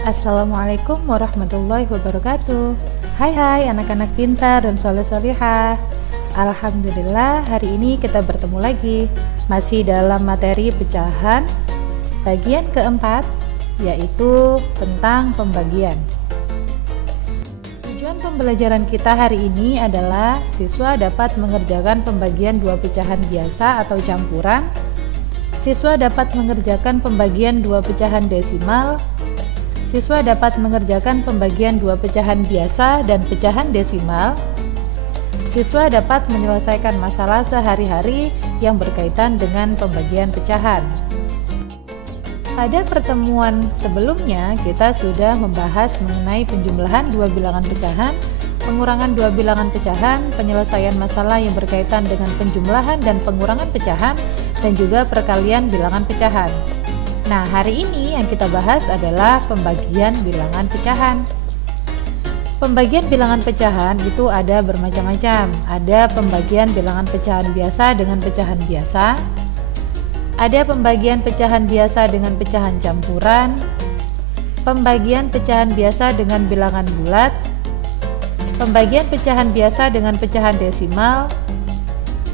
Assalamualaikum warahmatullahi wabarakatuh. Hai anak-anak pintar dan soleh-solihah. Alhamdulillah hari ini kita bertemu lagi masih dalam materi pecahan bagian keempat, yaitu tentang pembagian. Tujuan pembelajaran kita hari ini adalah siswa dapat mengerjakan pembagian dua pecahan biasa atau campuran. Siswa dapat mengerjakan pembagian dua pecahan desimal. Siswa dapat mengerjakan pembagian dua pecahan biasa dan pecahan desimal. Siswa dapat menyelesaikan masalah sehari-hari yang berkaitan dengan pembagian pecahan. Pada pertemuan sebelumnya, kita sudah membahas mengenai penjumlahan dua bilangan pecahan, pengurangan dua bilangan pecahan, penyelesaian masalah yang berkaitan dengan penjumlahan dan pengurangan pecahan, dan juga perkalian bilangan pecahan. Nah, hari ini yang kita bahas adalah pembagian bilangan pecahan. Pembagian bilangan pecahan itu ada bermacam-macam. Ada pembagian bilangan pecahan biasa dengan pecahan biasa. Ada pembagian pecahan biasa dengan pecahan campuran. Pembagian pecahan biasa dengan bilangan bulat. Pembagian pecahan biasa dengan pecahan desimal.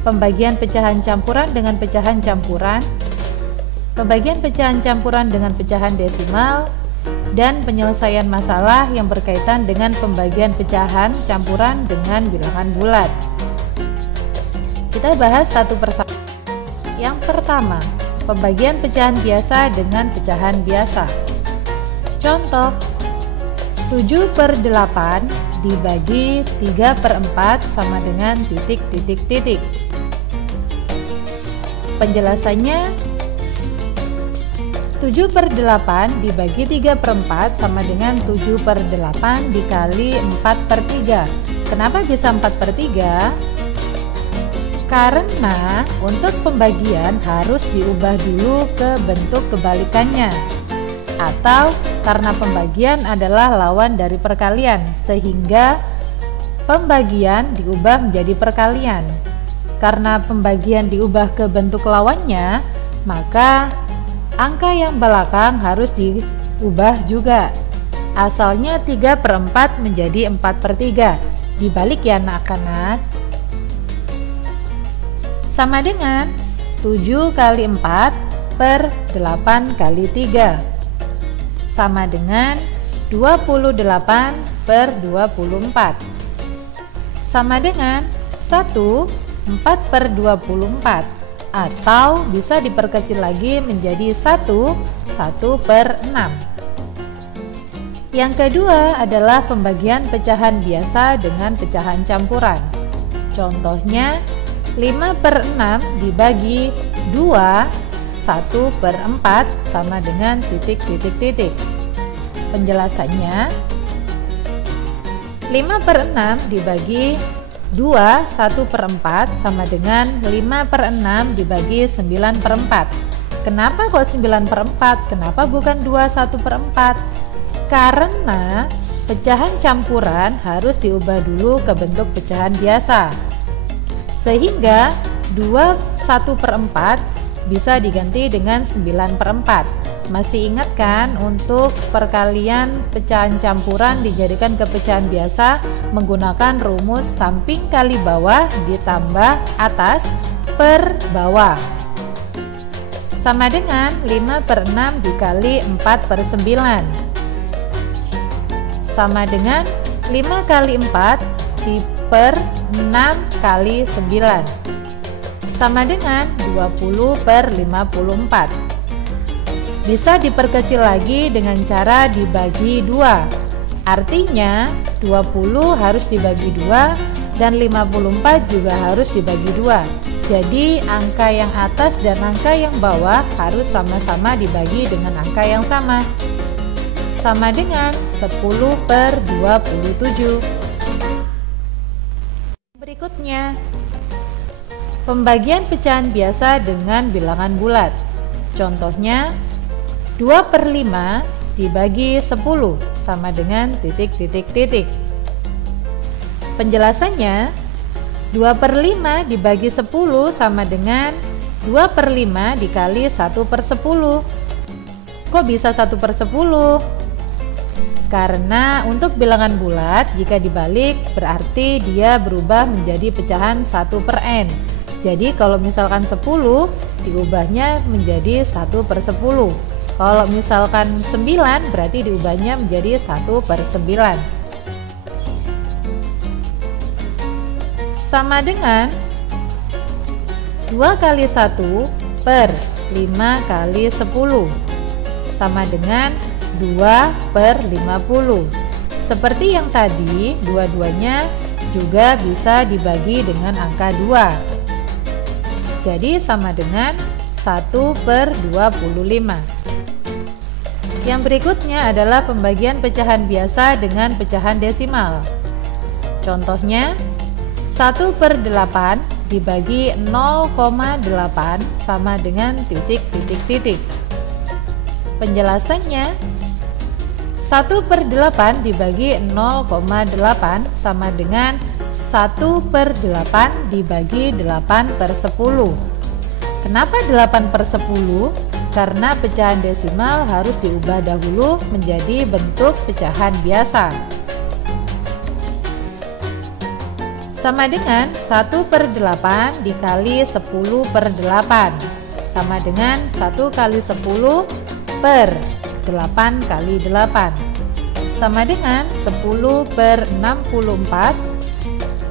Pembagian pecahan campuran dengan pecahan campuran. Pembagian pecahan campuran dengan pecahan desimal, dan penyelesaian masalah yang berkaitan dengan pembagian pecahan campuran dengan bilangan bulat. Kita bahas satu persatu. Yang pertama, pembagian pecahan biasa dengan pecahan biasa. Contoh, 7/8 dibagi 3/4 sama dengan titik. Penjelasannya, 7/8 dibagi 3/4 sama dengan 7/8 dikali 4/3. Kenapa bisa 4/3? Karena untuk pembagian harus diubah dulu ke bentuk kebalikannya, atau karena pembagian adalah lawan dari perkalian, sehingga pembagian diubah menjadi perkalian. Karena pembagian diubah ke bentuk lawannya, maka angka yang belakang harus diubah juga. Asalnya 3/4 menjadi 4/3. Dibalik ya anak-anak. Sama dengan 7 kali 4 per 8 kali 3. Sama dengan 28 per 24. Sama dengan 1, 4/24. Atau bisa diperkecil lagi menjadi 1/6. Yang kedua adalah pembagian pecahan biasa dengan pecahan campuran. Contohnya, 5/6 dibagi 2, 1/4 sama dengan titik. Penjelasannya, 5/6 dibagi 2, 1/4 sama dengan 5/6 dibagi 9/4. Kenapa kok 9/4? Kenapa bukan 2, 1/4? Karena pecahan campuran harus diubah dulu ke bentuk pecahan biasa, sehingga 2, 1/4 bisa diganti dengan 9/4. Masih ingat kan untuk perkalian pecahan campuran dijadikan ke pecahan biasa menggunakan rumus samping kali bawah ditambah atas per bawah. Sama dengan 5/6 dikali 4/9. Sama dengan 5 kali 4 per 6 kali 9. Sama dengan 20/54. Bisa diperkecil lagi dengan cara dibagi 2. Artinya 20 harus dibagi 2 dan 54 juga harus dibagi 2. Jadi angka yang atas dan angka yang bawah harus sama-sama dibagi dengan angka yang sama. Sama dengan 10/27. Berikutnya, pembagian pecahan biasa dengan bilangan bulat. Contohnya, 2/5 dibagi 10 sama dengan titik. Penjelasannya, 2/5 dibagi 10 sama dengan 2/5 dikali 1/10. Kok bisa 1/10? Karena untuk bilangan bulat jika dibalik berarti dia berubah menjadi pecahan 1 per n. Jadi kalau misalkan 10 diubahnya menjadi 1/10. Kalau misalkan 9 berarti diubahnya menjadi 1/9. Sama dengan 2 kali 1 per 5 kali 10 sama dengan 2 per 50. Seperti yang tadi, dua-duanya juga bisa dibagi dengan angka 2. Jadi sama dengan 1 per 25. Yang berikutnya adalah pembagian pecahan biasa dengan pecahan desimal. Contohnya 1 per 8 dibagi 0,8 sama dengan titik. Penjelasannya 1 per 8 dibagi 0,8 sama dengan 1 per 8 dibagi 8 per 10. Kenapa 8 per 10? Karena pecahan desimal harus diubah dahulu menjadi bentuk pecahan biasa. Sama dengan 1 per 8 dikali 10 per 8 sama dengan 1 kali 10 per 8 kali 8 sama dengan 10 per 64.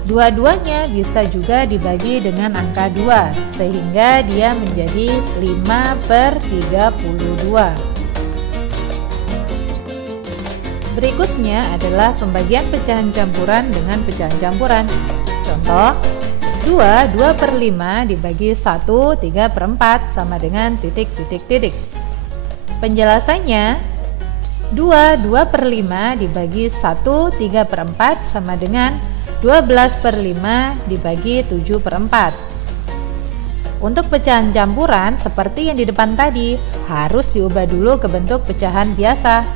Dua-duanya bisa juga dibagi dengan angka 2 sehingga dia menjadi 5 per 32. Berikutnya adalah pembagian pecahan campuran dengan pecahan campuran. Contoh 2 per 5 dibagi 1 3 per 4 sama dengan titik. Penjelasannya 2 per 5 dibagi 1 3 per 4 sama dengan 12 per 5 dibagi 7 per 4. Untuk pecahan campuran seperti yang di depan tadi harus diubah dulu ke bentuk pecahan biasa.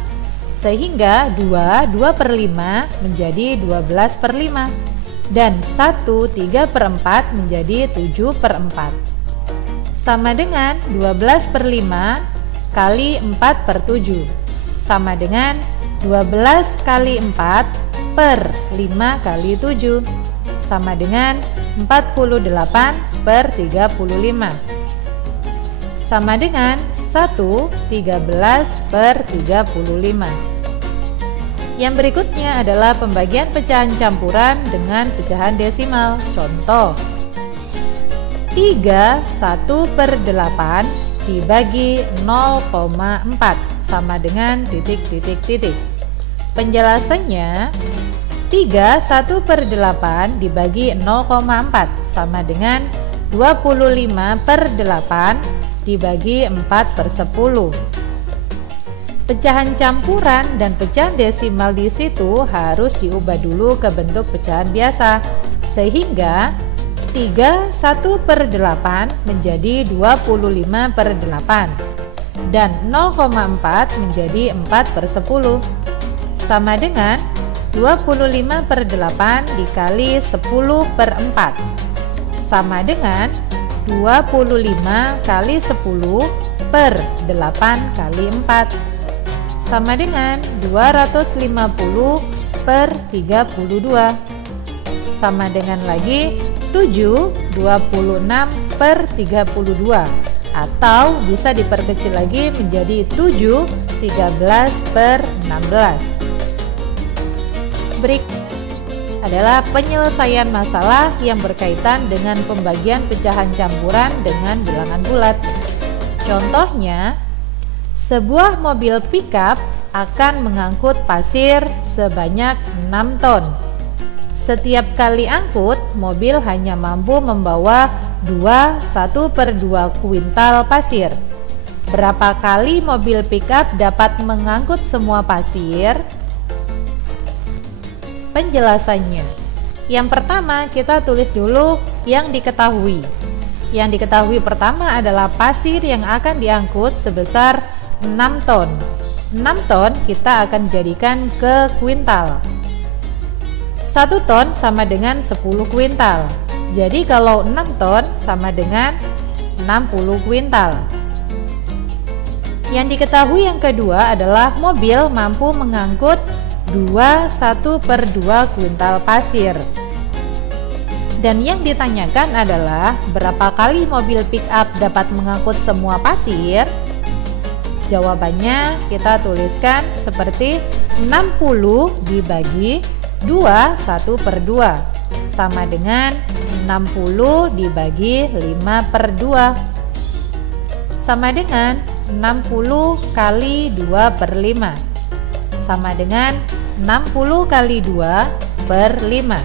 Sehingga 2 per 5 menjadi 12 per 5 dan 1 3 per 4 menjadi 7 per 4. Sama dengan 12 per 5 kali 4 per 7 sama dengan 12 kali 4 per 5 kali 7 sama dengan 48 per 35 sama dengan 13 per 35. Yang berikutnya adalah pembagian pecahan campuran dengan pecahan desimal. Contoh 3 1 per 8 dibagi 0,4 sama dengan titik. Penjelasannya 3 1 per 8 dibagi 0,4 sama dengan 25 per 8 dibagi 4 per 10. Pecahan campuran dan pecahan desimal di situ harus diubah dulu ke bentuk pecahan biasa sehingga 3 1 per 8 menjadi 25 per 8 dan 0,4 menjadi 4 per 10 sama dengan 25 per 8 dikali 10 per 4 sama dengan 25 kali 10 per 8 kali 4 sama dengan 250 per 32 sama dengan lagi 7 26 per 32 atau bisa diperkecil lagi menjadi 7 13 per 16. Berikut adalah penyelesaian masalah yang berkaitan dengan pembagian pecahan campuran dengan bilangan bulat. Contohnya, sebuah mobil pickup akan mengangkut pasir sebanyak 6 ton. Setiap kali angkut, mobil hanya mampu membawa 1 per 2 kuintal pasir. Berapa kali mobil pickup dapat mengangkut semua pasir? Penjelasannya, yang pertama kita tulis dulu yang diketahui. Yang diketahui pertama adalah pasir yang akan diangkut sebesar 6 ton. 6 ton kita akan jadikan ke kuintal. 1 ton sama dengan 10 kuintal. Jadi kalau 6 ton sama dengan 60 kuintal. Yang diketahui yang kedua adalah mobil mampu mengangkut 1/2 kuintal pasir. Dan yang ditanyakan adalah berapa kali mobil pick up dapat mengangkut semua pasir? Jawabannya kita tuliskan seperti 60 dibagi 2 1/2 sama dengan 60 dibagi 5/2 sama dengan 60 kali 2/5 sama dengan 60 kali 2/5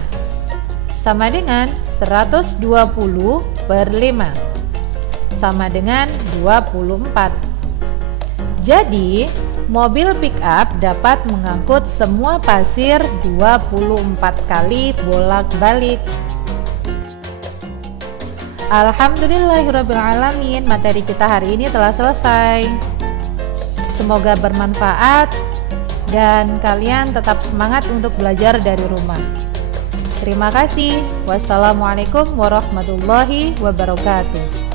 sama dengan 120/5 sama dengan 24. Jadi, mobil pick up dapat mengangkut semua pasir 24 kali bolak-balik. Alhamdulillahirrabbilalamin, materi kita hari ini telah selesai. Semoga bermanfaat dan kalian tetap semangat untuk belajar dari rumah. Terima kasih. Wassalamualaikum warahmatullahi wabarakatuh.